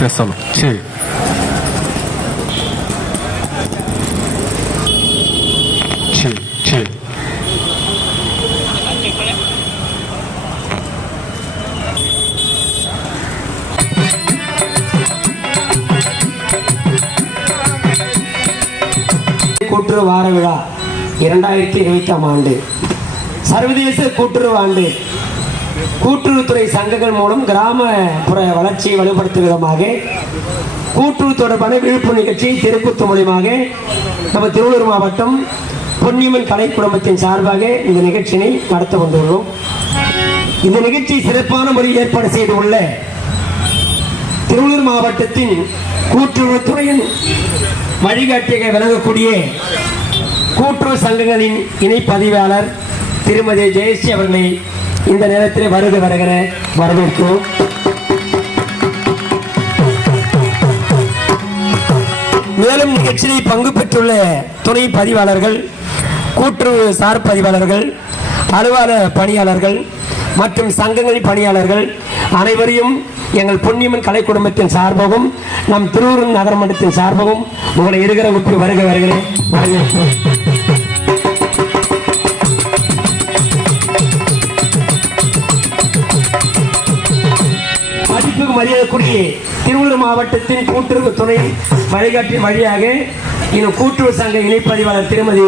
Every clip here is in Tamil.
பேசணும். சரி சரி சரி. கூட்டுறவு வார விழா 2020ஆம் ஆண்டு சர்வதேச கூட்டுறவு ஆண்டு. கூட்டுறவுத்துறை சங்கங்கள் மூலம் கிராமப்புற வளர்ச்சியை வலுப்படுத்தும் விதமாக கூட்டுறவு தொடர்பான விழிப்புணர்வு நிகழ்ச்சி தெருக்கூத்து மூலமாக நம்ம திருவள்ளூர் மாவட்டம் பொன்னியம்மன் கலை குடும்பத்தின் சார்பாக இந்த நிகழ்ச்சியை நடத்த வந்துள்ளோம். இந்த நிகழ்ச்சி சிறப்பான முறையில் ஏற்பாடு செய்துள்ள திருவள்ளூர் மாவட்டத்தின் கூட்டுறவுத்துறையின் வழிகாட்டியாக விளங்கக்கூடிய கூட்டுறவு சங்கங்களின் இணை பதிவாளர் திருமதி ஜெயஸ்ரீ அவர்களை இந்த நேரத்தில் வருகிற வரவேற்கிறோம். மேலும் நிகழ்ச்சியில் பங்கு பெற்றுள்ள துணை பதிவாளர்கள், கூட்டுறவு சார் பதிவாளர்கள், அலுவலக பணியாளர்கள் மற்றும் சங்கங்களின் பணியாளர்கள் அனைவரையும் எங்கள் பொன்னியம்மன் கலை குடும்பத்தின் சார்பாகவும் நம் திருவள்ளூர் நகரமன்றத்தின் சார்பாகவும் உங்களை இருக்கிற உற்று வருகிறேன். மதிப்புக்கு மரியாதைக்குரிய திருவள்ளூர் மாவட்டத்தின் கூட்டுறவு துணை வழிகாட்டி வழியாக இன்னும் கூட்டுறவு சங்க இணைப்பதிவாளர் திருமதி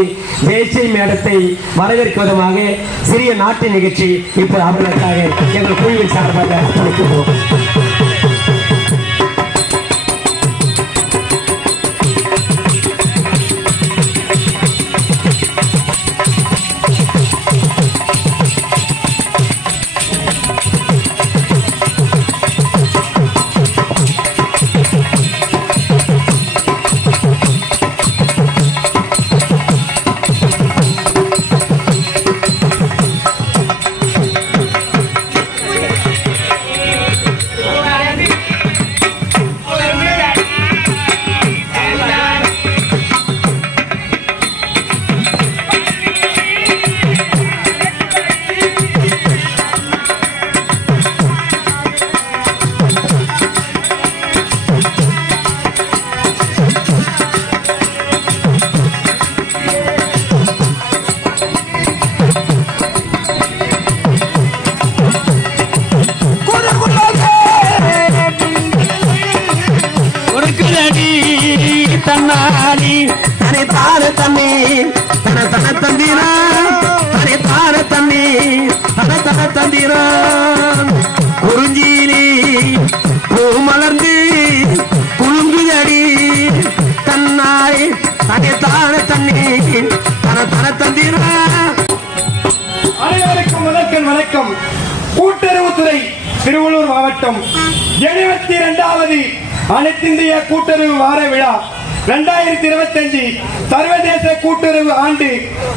ஜெயஸ்ரீ மேடத்தை வரவேற்கும் விதமாக சிறிய நாட்டு நிகழ்ச்சி இப்போது அவர்களுக்காக எங்கள் குழுவின் சார்பாக அர்ப்பணிக்கிறோம். தன்னாடி தனி தார தண்ணி தன தன தந்திரா தனி தார தண்ணி தன தன தந்திரா குறிஞ்சியிலே பூ மலர்ந்து குலுங்குதடி தன்னாய் தனி தார தண்ணி தன தன தந்திரா. அனைவருக்கும் வணக்கம். கூட்டுறவுத்துறை திருவள்ளூர் மாவட்டம் 72வது அனைத்திந்திய கூட்டுறவு வார விழா 2025 சர்வதேச கூட்டுறவு ஆண்டு.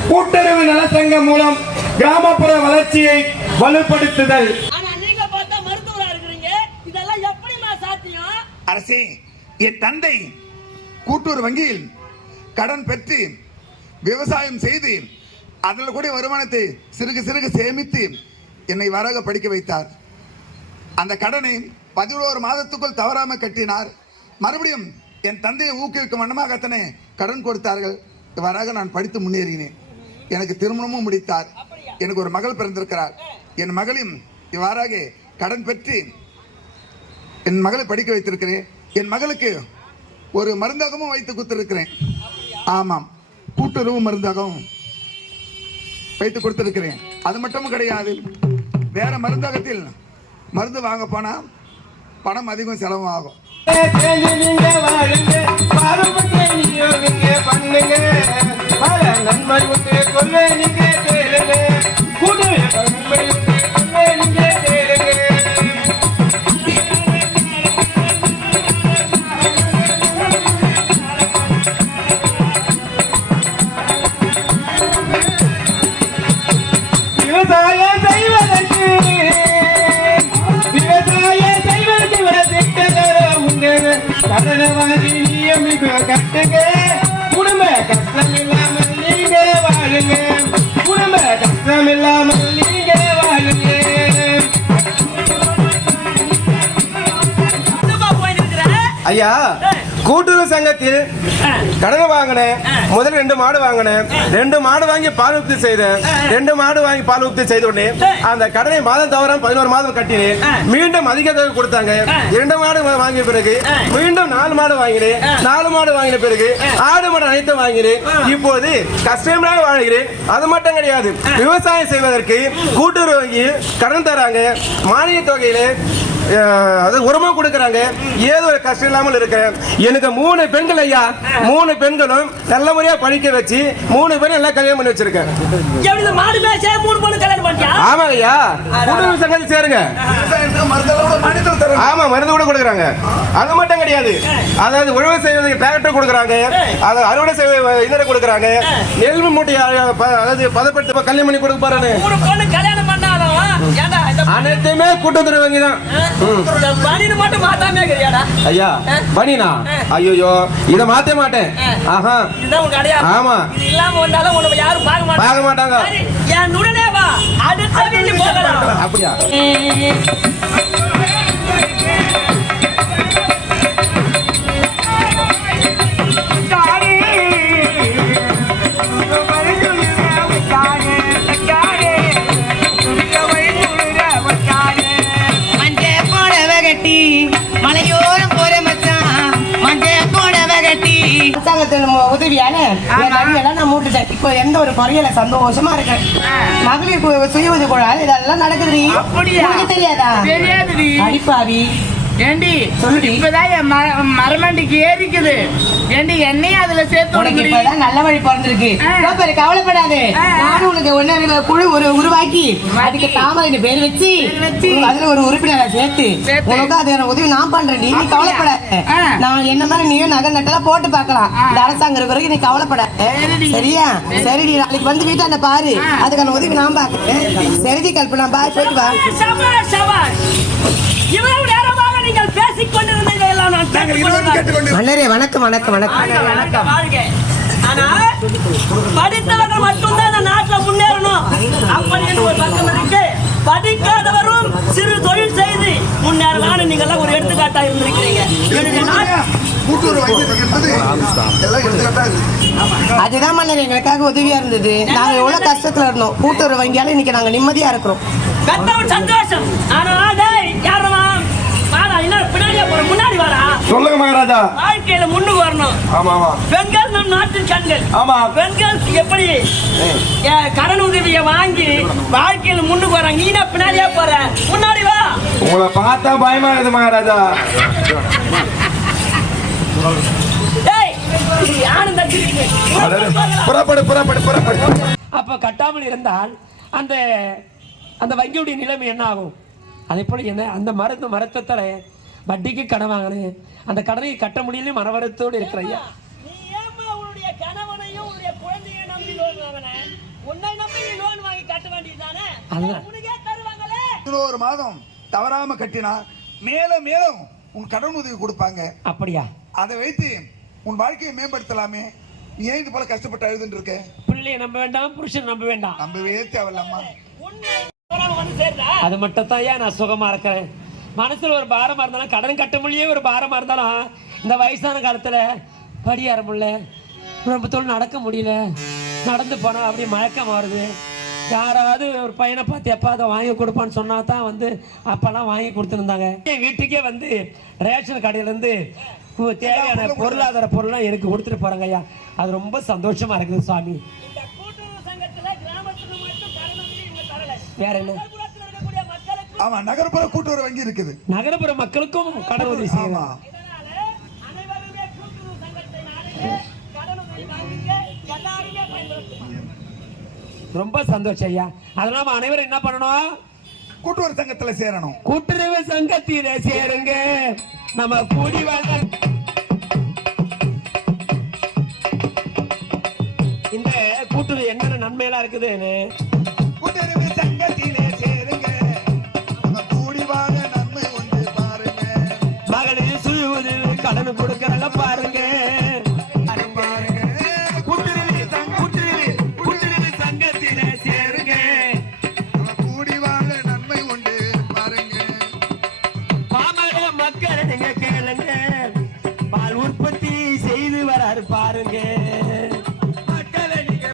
கூட்டுறவு நலசங்கம் மூலம் கிராமப்புற வளர்ச்சியை வலுப்படுத்துதல். அரசே, என் தந்தை கூட்டுறவு வங்கியில் கடன் பெற்று விவசாயம் செய்து அதில் கூட வருமானத்தை சிறுகு சேமித்து என்னை வராக படிக்க வைத்தார். அந்த கடனை 11 மாதத்துக்குள் தவறாம கட்டினார். மறுபடியும் என் தந்தையை ஊக்குவிக்கும் வண்ணமாக அத்தனை கடன் கொடுத்தார்கள். இவ்வாறாக நான் படித்து முன்னேறினேன். எனக்கு திருமணமும் முடித்தார். எனக்கு ஒரு மகள் பிறந்திருக்கிறார். என் மகளையும் இவ்வாறாக கடன் பெற்று என் மகளை படிக்க வைத்திருக்கிறேன். என் மகளுக்கு ஒரு மருந்தகமும் வைத்து கொடுத்திருக்கிறேன். ஆமாம், கூட்டுறவு மருந்தகம் வைத்து கொடுத்திருக்கிறேன். அது மட்டும் கிடையாது, வேற மருந்தகத்தில் மருந்து வாங்க போனா பணம் அதிகம் செலவாகும். கட்டுங்க, குடும்ப கஷ்டம் இல்லாமல் நீங்க வாழுங்க, குடும்ப கஷ்டம் இல்லாமல் நீங்க வாழுங்க. ஐயா கூட்டுறவு சங்கத்தில் கடன் வாங்கினேன். முதல்ல 2 மாடு வாங்கினேன். 2 மாடு வாங்கி பால் உற்பத்தி செய்தேன். 2 மாடு வாங்கி பால் உற்பத்தி செய்த உடனே அந்த கடனை மாதம் தவிர 11 மாதம் கட்டினேன். மீண்டும் அதிக தொகை கொடுத்தாங்க. 2 மாடு வாங்கிய பிறகு மீண்டும் 4 மாடு வாங்கினேன். 4 மாடு வாங்கின பிறகு 6 மாடு அனைத்தும் வாங்கினேன். இப்போது கஷ்டமாக வாழ்கிறேன். அது மட்டும் கிடையாது, விவசாயம் செய்வதற்கு கூட்டுறவு வங்கியில் கடன் தராங்க. மானிய தொகையில உரமா கொடுக்கறாங்க. ஏதோ ஒரு கஷ்டம் இல்லாமல் இருக்கிறேன். எனக்கு 3 பெண்கள் ஐயா. 3 பெண்களும் நல்ல முறையா படிக்க வச்சு 3 பேரும் எல்லாம் கல்யாணம் பண்ணி வச்சிருக்கேன். ஆமா ஐயா, கூட்டுறவு சங்கத்தில் சேருங்க. ஆமா, மருந்து கூட கொடுக்கறாங்க. அது மட்டும் கிடையாது, அதாவது உழவு செய்வதற்கு டிராக்டர் கொடுக்கறாங்க. அதை அறுவடை செய்வ இன்னொரு கொடுக்கறாங்க. நெல் மூட்டை அதாவது பதப்படுத்த கல்யாணம் பண்ணி கொடுக்க போறாங்க. அனைத்துமே கூட்டுறவு வங்கி தான். ஐயா பனினா ஐயோ இத மாத்த மாட்டேன். ஆஹா ஆமா பார்க்க மாட்டாங்க. அப்படியா? உதவியால நான் மூட்டுட்டேன். இப்போ எந்த ஒரு குறையில சந்தோஷமா இருக்கேன். மகளிர் சுய உதவி குழு இதெல்லாம் நடக்குது. தெரியாதா? அடிப்பாவி ஏண்டி இப்பதான் என் மரமண்டிக்கு ஏறிக்குது. ஏண்டி என்னையும் அதுல சேர்த்து உனக்கு இப்பதான் நல்ல வழி பிறந்திருக்கு. கவலைப்படாது, நானும் உனக்கு ஒன்னு குழு உருவாக்கி அதுக்கு தாமரை பேர் வச்சு அதுல ஒரு உறுப்பினரை சேர்த்து உனக்கு அது உதவி நான் பண்றேன். நீ கவலைப்படாத. நான் என்ன மாதிரி நீயும் நகை நட்டெல்லாம் போட்டு பார்க்கலாம். இந்த அரசாங்கம் இருக்கிற நீ கவலைப்படாத. சரியா? சரி, நீ நாளைக்கு வந்து வீட்டாண்ட பாரு. அதுக்கான உதவி நான் பாக்குறேன். சரிதி கல்பனா பாய், போயிட்டு வா. மன்னரே வணக்கம் வணக்கம் வணக்கம். படித்தவர்கள் மட்டும்தான் இந்த நாட்டில் முன்னேறணும் அப்படின்னு ஒரு பக்கம் இருக்கு. படிக்காதவரும் சிறு தொழில் செய்து முன்னேறலாம்னு நீங்க எல்லாம் ஒரு எடுத்துக்காட்டா இருந்திருக்கிறீங்க. அதுதான் மன்னர் எங்களுக்காக உதவியா இருந்தது. நாங்க எவ்வளவு கஷ்டத்துல இருந்தோம். கூட்டுறவு வங்கியால இன்னைக்கு நாங்க நிம்மதியா இருக்கிறோம். சந்தோஷம். ஆனா முன்னாடி வரா சொல்லுங்க மகாராஜா. வாழ்க்கையில முன்னுக்கு வரணும். ஆமா ஆமா. பெண்கள் நம் நாட்டின் கண்கள். ஆமா. பெண்கள் எப்படி கடன் உதவியை வாங்கி வாழ்க்கையில முன்னுக்கு வராங்க. நீ தான் பின்னாடியே போற. முன்னாடி வா. உங்களை பார்த்தா பயமா இருக்குது மகாராஜா. அப்ப கட்டாமல் இருந்தால் அந்த அந்த வங்கியுடைய நிலைமை என்ன ஆகும்? அதே போல என்ன அந்த மரத்தல வட்டிக்கு கடன் வாங்கினேன். அந்த கடனை கட்ட முடியல மனவரத்தோடு இருக்கிறையா. நீ ஏமா உன்னுடைய கணவனையும் உன்னுடைய குழந்தையை நம்பி லோன் வாங்கின? உன்னை நம்பி நீ லோன் வாங்கி கட்ட வேண்டியதுதானே? உனக்கே தருவாங்களே. 11 மாதம் தவறாம கட்டினா மேலும் மேலும் உன் கடன் உதவி கொடுப்பாங்க. அப்படியா? அதை வைத்து உன் வாழ்க்கையை மேம்படுத்தலாமே. நீ ஏன் இது போல கஷ்டப்பட்டு அழுதுன்னு இருக்க? பிள்ளையை நம்ப வேண்டாம், புருஷன் நம்ப வேண்டாம். நம்பவே தேவையில்லம்மா. அது மட்டும் தான் ஏன் நான் சுகமா இருக்கிறேன். மனசுல ஒரு பாரமா இருந்தாலும், கடன் கட்ட முடியே ஒரு பாரமா இருந்தாலும், இந்த வயசான காலத்துல படியார முடியல, ரொம்ப தோல் நடக்க முடியல, நடந்து போனா அப்படியே மயக்கம் வருது. யாராவது ஒரு பையனை பார்த்து எப்போ அதை வாங்கி கொடுப்பான்னு சொன்னா தான் வந்து அப்பெல்லாம் வாங்கி கொடுத்துருந்தாங்க. என் வீட்டுக்கே வந்து ரேஷன் கடையிலேருந்து தேவையான பொருளாதார பொருள்லாம் எனக்கு கொடுத்துட்டு போறாங்க ஐயா. அது ரொம்ப சந்தோஷமா இருக்குது சுவாமி. வேற என்ன? ஆமா, நகர்ப்புற கூட்டுறவு வங்கி இருக்குது. நகர்ப்புற மக்களுக்கும் கடன் உதவி செய்யலாம். ரொம்ப சந்தோஷம் ஐயா. அதனால அனைவரும் என்ன பண்ணணும்? கூட்டுறவு சங்கத்துல சேரணும். கூட்டுறவு சங்கத்தில சேருங்க. நம்ம கூடி வாழ இந்த கூட்டுறவு என்னென்ன நன்மையெல்லாம் இருக்குதுன்னு கூட்டுறவு சங்கத்திலே சேருங்க. நம்ம கூடி வாழ நன்மை ஒன்று பாருங்க. மகளிர் சுய உதவி கடன் கொடுக்கறாங்க பாருங்க.